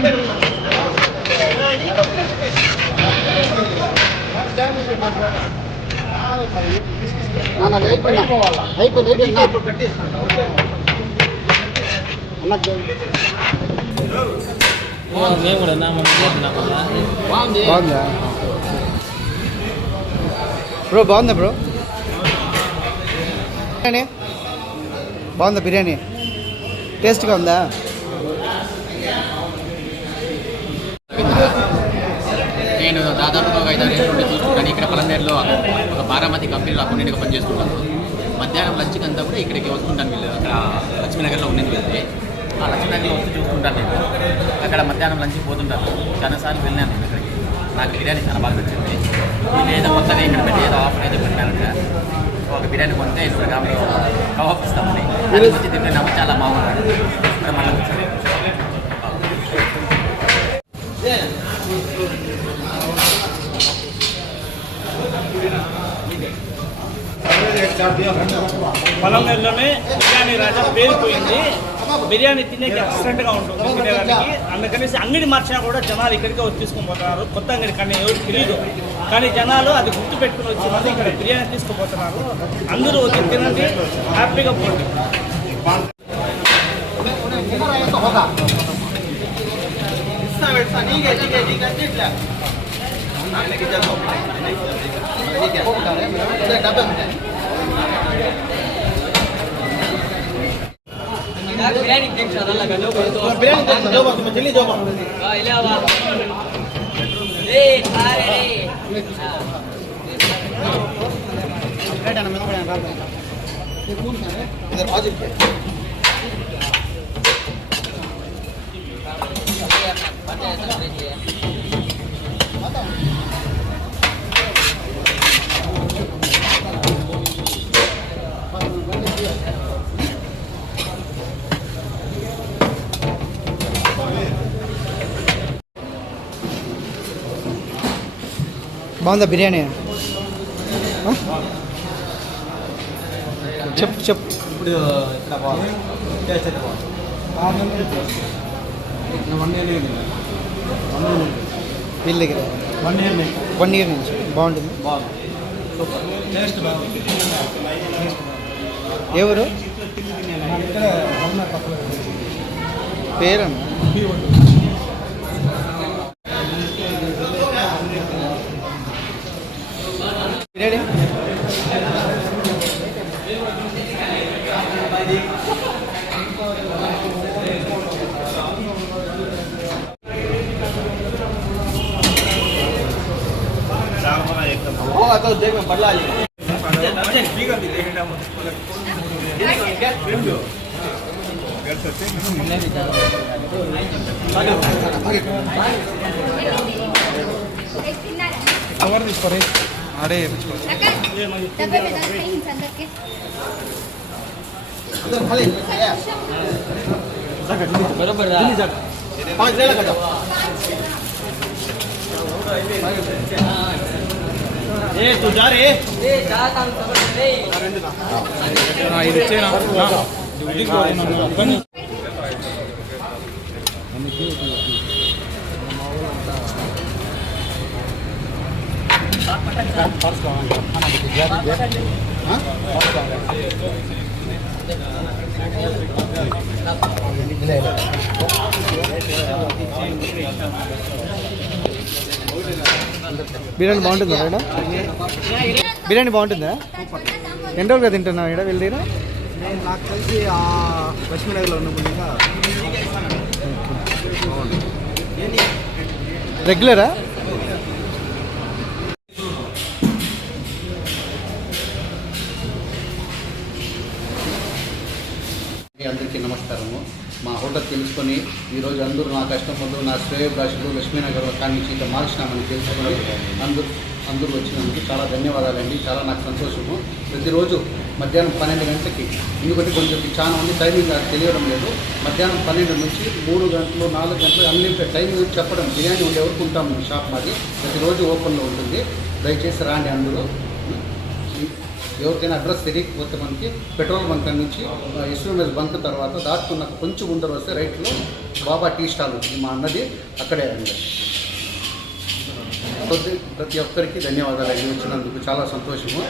బాగుందా బ్రో? బాగుందా బ్రో? బిర్యానీ బాగుందా? బిర్యానీ టేస్ట్గా ఉందా? నేను దాదాపుగా ఒక 5-6 ఏళ్ళ నుండి చూసుకుంటాను. ఇక్కడ పలంనేరులో ఒక బారామతి కంపెనీలో అకౌంటెంట్గా పనిచేస్తున్నాను. మధ్యాహ్నం లంచ్కి అంతా కూడా ఇక్కడికి వస్తుంటాను. వీళ్ళు అక్కడ లక్ష్మీనగర్లో ఉండేది వెళ్తే ఆ లక్ష్మీనగర్లో వస్తూ చూసుకుంటాను. నేను అక్కడ మధ్యాహ్నం లంచ్కి పోతుంటాను. చాలాసార్లు వెళ్ళాను నేను అక్కడికి. నాకు బిర్యానీ చాలా బాగా నచ్చింది. వీళ్ళు ఏదో కొత్తగా ఇక్కడ పెట్టి ఏదో ఆఫర్ ఏదో పెట్టారంట. ఒక బిర్యానీ కొంటే 100 గ్రాములు కబాబ్ ఇస్తామని అది వచ్చి తింటున్నాము. చాలా బాగుంది. ఇక్కడ మళ్ళీ పొలంలోనే బిర్యానీ రాజా పేరుపోయింది. బిర్యానీ తినేకి ఎక్సలెంట్గా ఉంటుంది తినేదానికి. అందుకనేసి అంగడి మార్చినా కూడా జనాలు ఇక్కడికే వచ్చి తీసుకొని పోతున్నారు. కొత్త అంగడి కానీ ఎవరికి తెలియదు, కానీ జనాలు అది గుర్తు పెట్టుకుని వచ్చి మళ్ళీ ఇక్కడ బిర్యానీ తీసుకుపోతున్నారు. అందరూ వచ్చి తినండి, హ్యాపీగా పోండి. बिरयानी देख सादा लगा दो बिरयानी देख दो बात में जल्दी दो बात हां इलावा ए अरे रे बेटा ना मैं बड़ा डाल दूं ये कौन सा है इधर हाजिर है బాగుందా బిర్యానీ? చెప్పు చెప్పు. ఇప్పుడు ఇక్కడ బాగుంది, టేస్ట్ అయితే బాగుంది. వీళ్ళ దగ్గర 1 ఇయర్ నుంచి బాగుంటుంది. సూపర్ టేస్ట్ బాగుంది. ఎవరు పేరన్నా? బిర్యానీ तो देख में बदला ली कवर తీసుకోరే ఆడే बरोबर 5 ले लगा ए तू जा रे ए जा काम खबर रे ఇది ఇచ్చేనా డ్యూటీకి పోయినా అబ్బని బిర్యానీ బాగుంటుందా ఇక్కడ? బిర్యానీ బాగుంటుందా? ఎన్ని రోజులుగా తింటున్నావు ఇక్కడ వీళ్ళ దగ్గర? నాకు తెలిసి లక్ష్మీనగర్లో ఉన్నప్పుడు రెగ్యులరా? అందరికీ నమస్కారము. మా హోటల్ తెలుసుకొని ఈరోజు అందరూ నా కస్టమర్లు, నా శ్రేయోభిలాషులు లక్ష్మీనగర్ కానించి ఇక మార్చినామని తెలుసుకొని అందరూ వచ్చినందుకు చాలా ధన్యవాదాలండి. చాలా నాకు సంతోషము. ప్రతిరోజు మధ్యాహ్నం 12 గంటలకి, ఎందుకంటే కొంచెం చాలా మంది టైమింగ్ నాకు తెలియడం లేదు. మధ్యాహ్నం 12 నుంచి 3 గంటలు 4 గంటలు అన్లిమిటెడ్ టైం చెప్పడం. బిర్యానీ ఉండే వరకు ఉంటాము. షాప్ మాది ప్రతిరోజు ఓపెన్లో ఉంటుంది. దయచేసి రాండి అందరూ. ఎవరికైనా అడ్రస్ తెలియకపోతే మనకి పెట్రోల్ బంక్ నుంచి ఎస్ఎంఎస్ బంక్ తర్వాత దాటుకున్న కొంచెం ముందర వస్తే రైట్లో బాబా టీ స్టాల్ ఉంది, మా అన్నది అక్కడే అండి. ప్రతి ఒక్కరికి ధన్యవాదాలు వచ్చినందుకు చాలా సంతోషము.